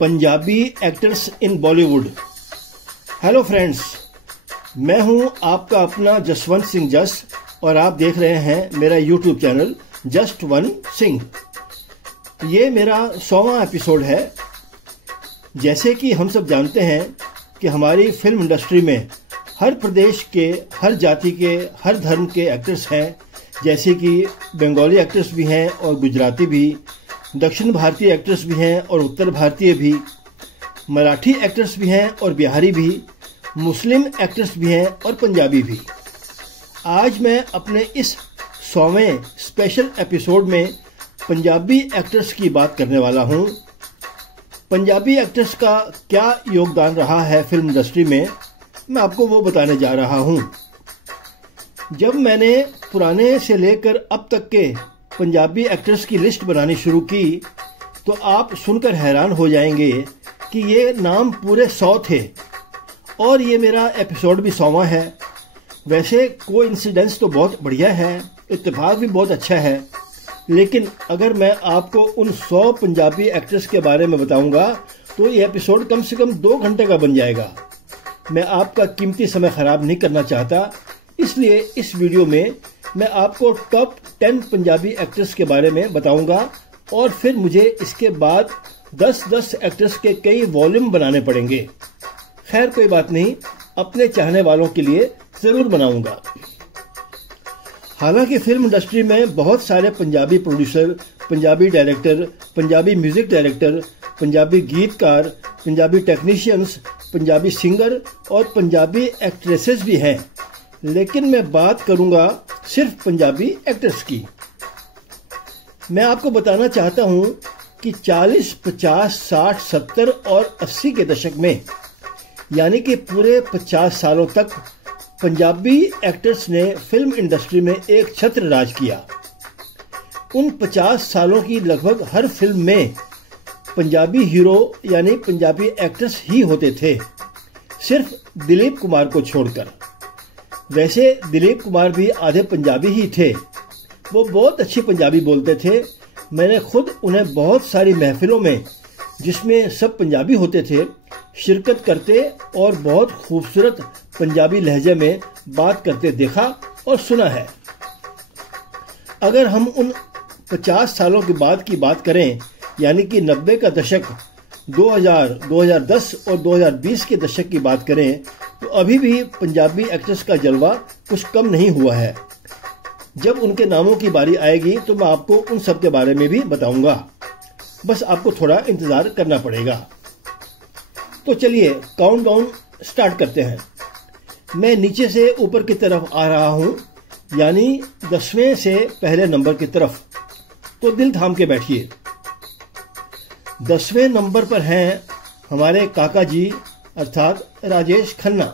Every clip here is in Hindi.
Punjabi actors in Bollywood. Hello friends, मैं हूं आपका अपना जसवंत सिंह जस और आप देख रहे हैं मेरा YouTube channel just one Singh. ये मेरा 100वां एपिसोड है। जैसे कि हम सब जानते हैं कि हमारी फिल्म इंडस्ट्री में हर प्रदेश के, हर जाति के, हर धर्म के एक्टर्स हैं। जैसे कि बंगाली एक्टर्स भी हैं और गुजराती भी, दक्षिण भारतीय एक्टर्स भी हैं और उत्तर भारतीय भी, मराठी एक्टर्स भी हैं और बिहारी भी, मुस्लिम एक्टर्स भी हैं और पंजाबी भी। आज मैं अपने इस 100वें स्पेशल एपिसोड में पंजाबी एक्टर्स की बात करने वाला हूं। पंजाबी एक्टर्स का क्या योगदान रहा है फिल्म इंडस्ट्री में, मैं आपको वो बताने जा रहा हूं। जब मैंने पुराने से लेकर अब तक के पंजाबी एक्टर्स की लिस्ट बनानी शुरू की तो आप सुनकर हैरान हो जाएंगे कि ये नाम पूरे 100 थे और ये मेरा एपिसोड भी 100वां है। वैसे कोइंसिडेंस तो बहुत बढ़िया है, इत्तेफाक भी बहुत अच्छा है, लेकिन अगर मैं आपको उन 100 पंजाबी एक्टर्स के बारे में बताऊंगा तो ये एपिसोड कम से कम 2 घंटे का बन जाएगा। मैं आपका कीमती समय खराब नहीं करना चाहता, इसलिए इस वीडियो में मैं आपको टॉप 10 पंजाबी एक्टर्स के बारे में बताऊंगा और फिर मुझे इसके बाद 10-10 एक्टर्स के कई वॉल्यूम बनाने पड़ेंगे। खैर कोई बात नहीं, अपने चाहने वालों के लिए जरूर बनाऊंगा। हालांकि फिल्म इंडस्ट्री में बहुत सारे Punjabi producer, Punjabi director, Punjabi music director, Punjabi गीतकार, पंजाबी टेक्नीशियंस, पंजाबी सिंगर और पंजाबी एक्ट्रेसेस भी हैं, लेकिन मैं बात करूंगा सिर्फ पंजाबी एक्टर्स की। मैं आपको बताना चाहता हूं कि 40, 50, 60, 70 और 80 के दशक में, यानी कि पूरे 50 सालों तक पंजाबी एक्टर्स ने फिल्म इंडस्ट्री में एक छत्र राज किया। उन 50 सालों की लगभग हर फिल्म में पंजाबी हीरो यानी पंजाबी एक्टर्स ही होते थे, सिर्फ दिलीप कुमार को छोड़कर। वैसे दिलीप कुमार भी आधे पंजाबी ही थे, वो बहुत अच्छी पंजाबी बोलते थे। मैंने खुद उन्हें बहुत सारी महफिलों में जिसमें सब पंजाबी होते थे शिरकत करते और बहुत खूबसूरत पंजाबी लहजे में बात करते देखा और सुना है। अगर हम उन 50 सालों के बाद की बात करें, यानी कि 90 का दशक, 2000, 2010 और 2020 के दशक की बात करें, तो अभी भी पंजाबी एक्टर्स का जलवा कुछ कम नहीं हुआ है। जब उनके नामों की बारी आएगी तो मैं आपको उन सब के बारे में भी बताऊंगा, बस आपको थोड़ा इंतजार करना पड़ेगा। तो चलिए काउंटडाउन स्टार्ट करते हैं। मैं नीचे से ऊपर की तरफ आ रहा हूं, यानी 10वें से पहले नंबर की तरफ, तो दिल थाम के बैठिए। 10वें नंबर पर हैं हमारे काका जी अर्थात राजेश खन्ना।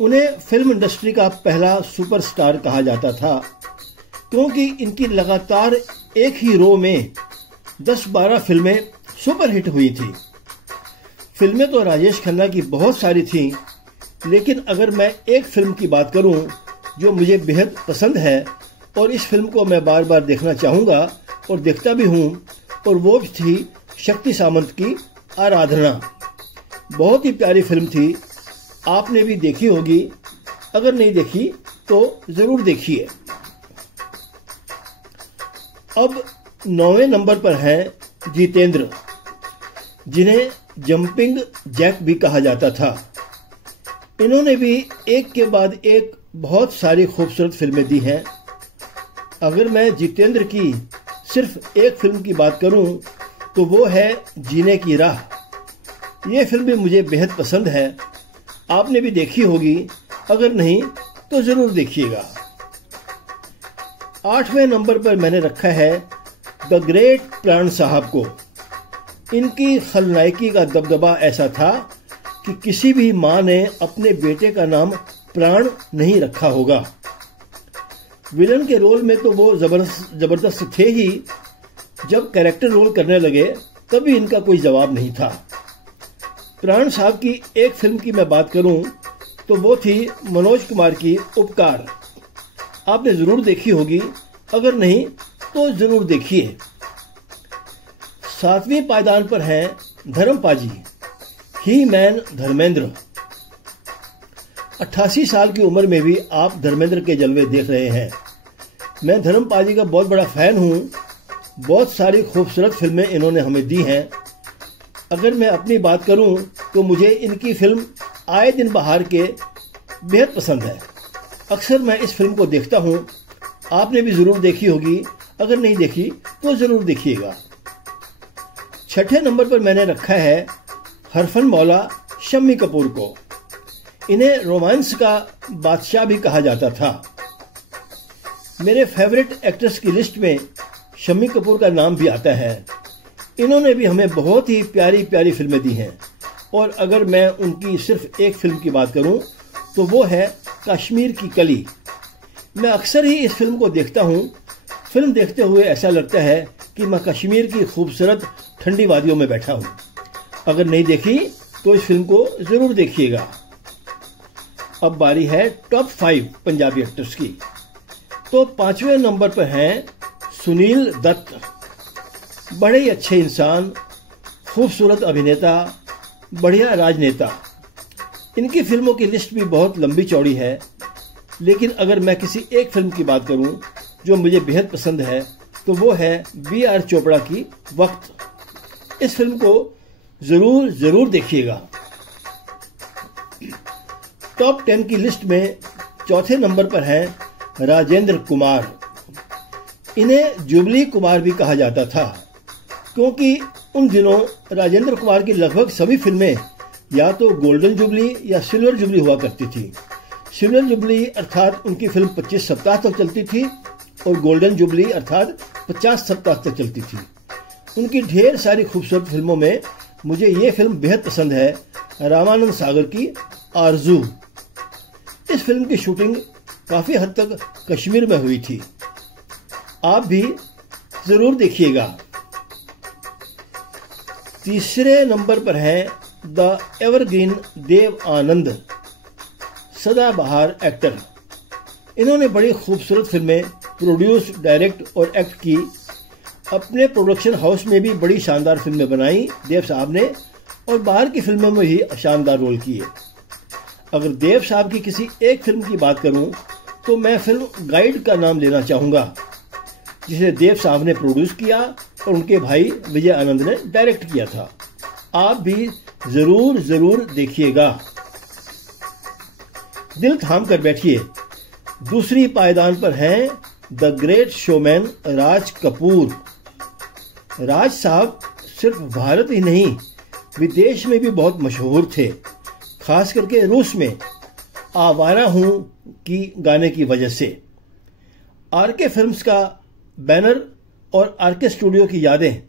उन्हें फिल्म इंडस्ट्री का पहला सुपरस्टार कहा जाता था, क्योंकि इनकी लगातार एक ही रो में 10-12 फिल्में सुपरहिट हुई थी। फिल्में तो राजेश खन्ना की बहुत सारी थीं, लेकिन अगर मैं एक फिल्म की बात करूं जो मुझे बेहद पसंद है और इस फिल्म को मैं बार बार देखना चाहूंगा और देखता भी हूं, और वो थी शक्ति सामंत की आराधना। बहुत ही प्यारी फिल्म थी, आपने भी देखी होगी, अगर नहीं देखी तो जरूर देखिए। अब 9वें नंबर पर हैं जितेंद्र, जिन्हें जंपिंग जैक भी कहा जाता था। इन्होंने भी एक के बाद एक बहुत सारी खूबसूरत फिल्में दी हैं। अगर मैं जितेंद्र की सिर्फ एक फिल्म की बात करूं तो वो है जीने की राह। ये फिल्म भी मुझे बेहद पसंद है, आपने भी देखी होगी, अगर नहीं तो जरूर देखिएगा। 8वें नंबर पर मैंने रखा है द ग्रेट प्राण साहब को। इनकी खलनायकी का दबदबा ऐसा था कि किसी भी माँ ने अपने बेटे का नाम प्राण नहीं रखा होगा। विलन के रोल में तो वो जबरदस्त थे ही, जब कैरेक्टर रोल करने लगे तभी इनका कोई जवाब नहीं था। प्राण साहब की एक फिल्म की मैं बात करूं तो वो थी मनोज कुमार की उपकार। आपने जरूर देखी होगी, अगर नहीं तो जरूर देखिए। 7वें पायदान पर हैं धर्मपाजी, ही मैन धर्मेंद्र। 88 साल की उम्र में भी आप धर्मेंद्र के जलवे देख रहे हैं। मैं धर्मपाजी का बहुत बड़ा फैन हूं। बहुत सारी खूबसूरत फिल्में इन्होंने हमें दी हैं। अगर मैं अपनी बात करूं तो मुझे इनकी फिल्म आए दिन बहार के बेहद पसंद है। अक्सर मैं इस फिल्म को देखता हूं। आपने भी जरूर देखी होगी, अगर नहीं देखी तो जरूर देखिएगा। छठे नंबर पर मैंने रखा है हरफन मौला शम्मी कपूर को। इन्हें रोमांस का बादशाह भी कहा जाता था। मेरे फेवरेट एक्टर्स की लिस्ट में शम्मी कपूर का नाम भी आता है। इन्होंने भी हमें बहुत ही प्यारी प्यारी फिल्में दी हैं। और अगर मैं उनकी सिर्फ एक फिल्म की बात करूं तो वो है कश्मीर की कली। मैं अक्सर ही इस फिल्म को देखता हूं। फिल्म देखते हुए ऐसा लगता है कि मैं कश्मीर की खूबसूरत ठंडी वादियों में बैठा हूं। अगर नहीं देखी तो इस फिल्म को जरूर देखिएगा। अब बारी है टॉप 5 पंजाबी एक्टर्स की। तो 5वें नंबर पर हैं सुनील दत्त। बड़े ही अच्छे इंसान, खूबसूरत अभिनेता, बढ़िया राजनेता। इनकी फिल्मों की लिस्ट भी बहुत लंबी चौड़ी है, लेकिन अगर मैं किसी एक फिल्म की बात करूं जो मुझे बेहद पसंद है तो वो है B.R. चोपड़ा की वक्त। इस फिल्म को जरूर जरूर देखिएगा। टॉप 10 की लिस्ट में चौथे नंबर पर हैं राजेंद्र कुमार। इन्हें जुबली कुमार भी कहा जाता था, क्योंकि उन दिनों राजेंद्र कुमार की लगभग सभी फिल्में या तो गोल्डन जुबली या सिल्वर जुबली हुआ करती थी। सिल्वर जुबली अर्थात उनकी फिल्म 25 सप्ताह तक चलती थी और गोल्डन जुबली अर्थात 50 सप्ताह तक चलती थी। उनकी ढेर सारी खूबसूरत फिल्मों में मुझे ये फिल्म बेहद पसंद है, रामानंद सागर की आरजू। इस फिल्म की शूटिंग काफी हद तक कश्मीर में हुई थी। आप भी जरूर देखिएगा। तीसरे नंबर पर है द एवरग्रीन देव आनंद, सदाबहार एक्टर। इन्होंने बड़ी खूबसूरत फिल्में प्रोड्यूस, डायरेक्ट और एक्ट की। अपने प्रोडक्शन हाउस में भी बड़ी शानदार फिल्में बनाई देव साहब ने, और बाहर की फिल्मों में भी शानदार रोल किए। अगर देव साहब की किसी एक फिल्म की बात करूं तो मैं फिल्म गाइड का नाम लेना चाहूंगा, जिसे देव साहब ने प्रोड्यूस किया और उनके भाई विजय आनंद ने डायरेक्ट किया था। आप भी जरूर जरूर देखिएगा। दिल थाम कर बैठिए। दूसरी पायदान पर हैं the great showman Raj Kapoor. राज साहब सिर्फ भारत ही नहीं, विदेश में भी बहुत मशहूर थे, खास करके रूस में आवारा हूं की गाने की वजह से। आरके फिल्म्स का बैनर और आरके स्टूडियो की यादें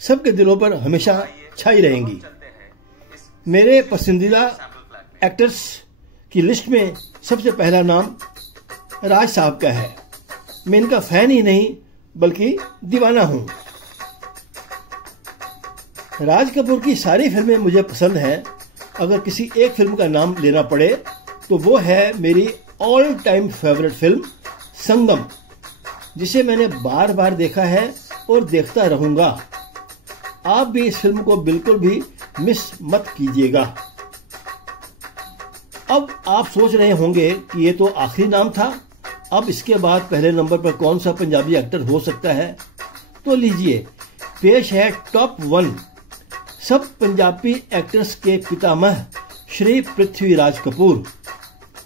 सबके दिलों पर हमेशा छाई रहेंगी। मेरे पसंदीदा एक्टर्स की लिस्ट में सबसे पहला नाम राज साहब का है। मैं इनका फैन ही नहीं बल्कि दीवाना हूं। राज कपूर की सारी फिल्में मुझे पसंद हैं। अगर किसी एक फिल्म का नाम लेना पड़े तो वो है मेरी ऑल टाइम फेवरेट फिल्म संगम, जिसे मैंने बार बार देखा है और देखता रहूंगा। आप भी इस फिल्म को बिल्कुल भी मिस मत कीजिएगा। अब आप सोच रहे होंगे कि ये तो आखिरी नाम था, अब इसके बाद पहले नंबर पर कौन सा पंजाबी एक्टर हो सकता है? तो लीजिए, पेश है टॉप 1 सब पंजाबी एक्टर्स के पितामह श्री पृथ्वीराज कपूर,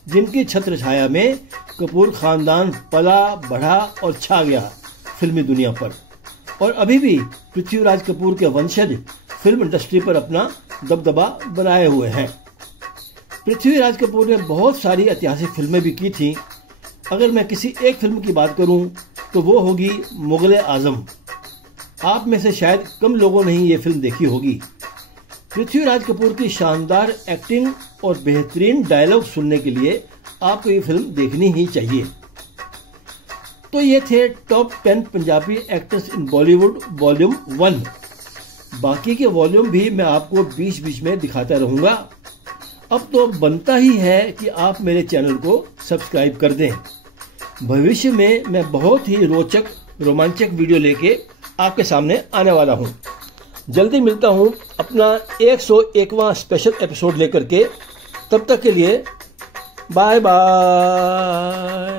जिनकी छत्र छाया में कपूर खानदान पला बढ़ा और छा गया फिल्मी दुनिया पर। और अभी भी पृथ्वीराज कपूर के वंशज फिल्म इंडस्ट्री पर अपना दबदबा बनाए हुए हैं। पृथ्वीराज कपूर ने बहुत सारी ऐतिहासिक फिल्में भी की थी। अगर मैं किसी एक फिल्म की बात करूं तो वो होगी मुगले आजम। आप में से शायद कम लोगों ने ही ये फिल्म देखी होगी। पृथ्वीराज कपूर की शानदार एक्टिंग और बेहतरीन डायलॉग सुनने के लिए आपको ये फिल्म देखनी ही चाहिए। तो ये थे top 10 Punjabi actors in Bollywood volume 1। बाकी के वॉल्यूम भी मैं आपको बीच बीच में दिखाता रहूंगा। अब तो बनता ही है कि आप मेरे चैनल को सब्सक्राइब कर दें। भविष्य में मैं बहुत ही रोचक रोमांचक वीडियो लेके आपके सामने आने वाला हूं। जल्दी मिलता हूं अपना 101वां स्पेशल एपिसोड लेकर के। तब तक के लिए बाय बाय।